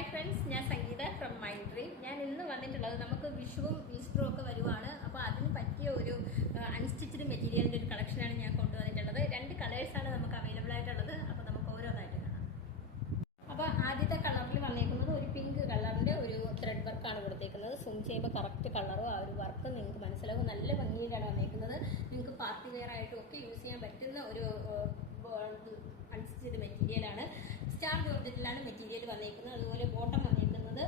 Hi friends, ഞാൻ സംഗീത from mind dream. ഞാൻ ഇന്ന് വന്നിട്ടുള്ളത് നമുക്ക് വിഷുവും ഈസ്റ്ററും ഒക്കെ വരുവാണ്. അപ്പോൾ അതിന് പറ്റിയ ഒരു അൺസ്റ്റിച്ച്ഡ് മെറ്റീരിയലിൻ്റെ ഒരു കളക്ഷനാണ് ഞാൻ കൊണ്ടുവന്നിട്ടുള്ളത്. 2 കളേഴ്സാണ് നമുക്ക് അവൈലബിൾ ആയിട്ടുള്ളത്. അപ്പോൾ നമുക്ക് ഓരോന്നായിട്ട് കാണാം. അപ്പോൾ ആദ്യത്തെ കളറിൽ വന്നേക്കുന്നത് ഒരു പിങ്ക് കളറിൻ്റെ ഒരു ത്രെഡ് വർക്കാണ് കൊടുത്തേക്കുന്നത്. സൂം ചെയ്യുമ്പോൾ കറക്റ്റ് കളറും ആ ഒരു വർക്ക് നിങ്ങൾക്ക് മനസ്സിലാവും. നല്ല ഭംഗിയിലാണ് വന്നേക്കുന്നത്. നിങ്ങൾക്ക് പാർട്ടി വെയർ ആയിട്ടും ഒക്കെ യൂസ് ചെയ്യാൻ പറ്റുന്ന ഒരു അൺസ്റ്റിച്ച്ഡ് മെറ്റീരിയലാണ്. സ്റ്റാർ ജോർജറ്റിലാണ് മെറ്റീരിയൽ വന്നേക്കുന്നത്. അതുപോലെ ബോട്ടം വന്നേക്കുന്നത്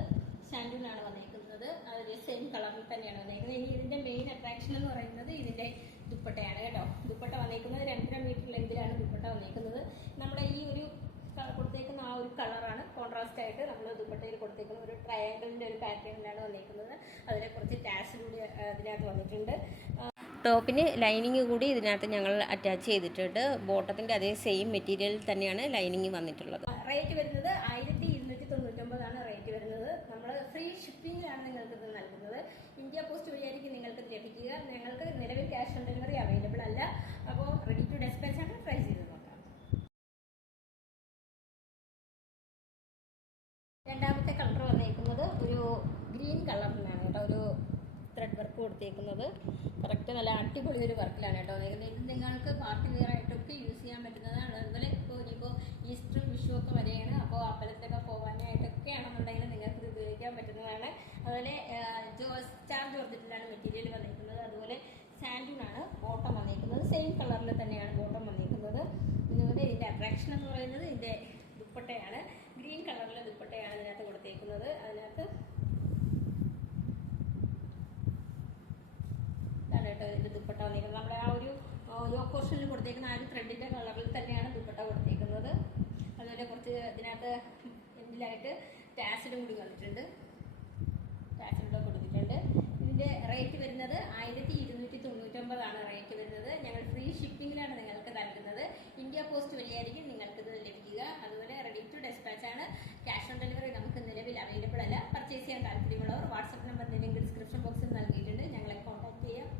ഷാൻഡൂനാണ് വന്നേക്കുന്നത്. അതൊരു സെയിം കളറിൽ തന്നെയാണ് വന്നേക്കുന്നത്. ഇനി ഇതിൻ്റെ മെയിൻ അട്രാക്ഷൻ എന്ന് പറയുന്നത് ഇതിൻ്റെ ദുപ്പട്ടയാണ് കേട്ടോ. ദുപ്പട്ട വന്നേക്കുന്നത് 2.5 മീറ്റർ ലെങ്തിലാണ് ദുപ്പട്ട വന്നേക്കുന്നത്. നമ്മുടെ ഈ ഒരു കൊടുത്തേക്കുന്ന ആ ഒരു കളറാണ് കോൺട്രാസ്റ്റ് ആയിട്ട് നമ്മൾ ദുപ്പട്ടയിൽ കൊടുത്തേക്കുന്ന ഒരു ട്രയാങ്കിളിൻ്റെ ഒരു പാറ്റേണിലാണ് വന്നേക്കുന്നത്. അതിനെ കുറച്ച് ടാസ് കൂടി അതിനകത്ത് വന്നിട്ടുണ്ട്. ടോപ്പിന് ലൈനിങ് കൂടി ഇതിനകത്ത് ഞങ്ങൾ അറ്റാച്ച് ചെയ്തിട്ടുണ്ട്. ബോട്ടത്തിൻ്റെ അതേ സെയിം മെറ്റീരിയൽ തന്നെയാണ് ലൈനിങ് വന്നിട്ടുള്ളത്. റേറ്റ് വരുന്നത് 1299 റേറ്റ് വരുന്നത്. നമ്മൾ ഫ്രീ ഷിപ്പിങ്ങിലാണ് നിങ്ങൾക്ക് ഇത് നൽകുന്നത്. ഇന്ത്യ പോസ്റ്റ് വഴിയായിരിക്കും നിങ്ങൾക്ക് ലഭിക്കുക. ഞങ്ങൾക്ക് നിലവിൽ ക്യാഷ് ഓൺ ഡെലിവറി അവൈലബിൾ അല്ല. അപ്പോൾ റെഡി ടു ഡെസ്പാച്ച് ആണ്. ട്രൈ ചെയ്ത് നോക്കാം. രണ്ടാമത്തെ കളർ വന്നേക്കുന്നത് ഒരു ഗ്രീൻ കളറിലാണ് കേട്ടോ. ഒരു ത്രെഡ് വർക്ക് കൊടുത്തേക്കുന്നത് കറക്റ്റ് നല്ല അടിപൊളി ഒരു വർക്കിലാണ് കേട്ടോ. ഇത് നിങ്ങൾക്ക് പാർട്ടി വെയർ ആയിട്ടൊക്കെ യൂസ് ചെയ്യാൻ പറ്റുന്നതാണ്. അതുപോലെ ഇനിയിപ്പോൾ ഈസ്റ്ററും വിഷു ഒക്കെ വരെയാണ്. അപ്പോൾ അമ്പലത്തിലൊക്കെ പോകാനായിട്ടൊക്കെ ആണെന്നുണ്ടെങ്കിൽ നിങ്ങൾക്ക് ഇത് ഉപയോഗിക്കാൻ പറ്റുന്നതാണ്. അതുപോലെ സ്റ്റാർ ജോർജറ്റിലാണ് മെറ്റീരിയൽ വന്നിരിക്കുന്നത്. അതുപോലെ സാൻഡൂണാണ് ബോട്ടം വന്നിരിക്കുന്നത്. സെയിം കളറിൽ തന്നെയാണ് ബോട്ടം വന്നിരിക്കുന്നത്. അതുപോലെ ഇതിൻ്റെ അട്രാക്ഷൻ എന്ന് പറയുന്നത് ഇതിൻ്റെ ദുപ്പട്ടയാണ്. ഗ്രീൻ കളറിലെ ദുപ്പട്ടയാണ് ഇതിനകത്ത് കൊടുത്തേക്കുന്നത്. അതിനകത്ത് കേട്ടോ ഇതിൻ്റെ ദുപ്പട്ട വന്നിരിക്കുന്നത്. നമ്മുടെ ആ ഒരു യോക്ക് പോർഷനിൽ കൊടുത്തേക്കുന്ന ആ ഒരു ത്രെഡിൻ്റെ കളറിൽ തന്നെയാണ് ദുപ്പട്ട കൊടുത്തേക്കുന്നത്. അതുപോലെ കുറച്ച് ഇതിനകത്ത് എൻഡിലായിട്ട് ടാസിലും കൂടി വന്നിട്ടുണ്ട്. ടാസിലൂടെ കൊടുത്തിട്ടുണ്ട്. ഇതിൻ്റെ റേറ്റ് വരുന്നത് 1299 റേറ്റ് വരുന്നത്. ഞങ്ങൾ ഫ്രീ ഷിപ്പിങ്ങിലാണ് നിങ്ങൾക്ക് നൽകുന്നത്. ഇന്ത്യ പോസ്റ്റ് വഴിയായിരിക്കും നിങ്ങൾക്കിത് ലഭിക്കുക. അതുപോലെ റെഡി ടു ഡെസ്പാച്ച് ആണ്. ക്യാഷ് ഓൺ ഡെലിവറി നമുക്ക് നിലവിൽ അവൈലബിൾ അല്ല. പർച്ചേസ് ചെയ്യാൻ താല്പര്യമുള്ളവർ വാട്സപ്പ് നമ്പർ ലിങ്ക് ഡിസ്ക്രിപ്ഷൻ ബോക്സിൽ നൽകിയിട്ടുണ്ട്. ഞങ്ങളെ കോൺടാക്ട് ചെയ്യാം.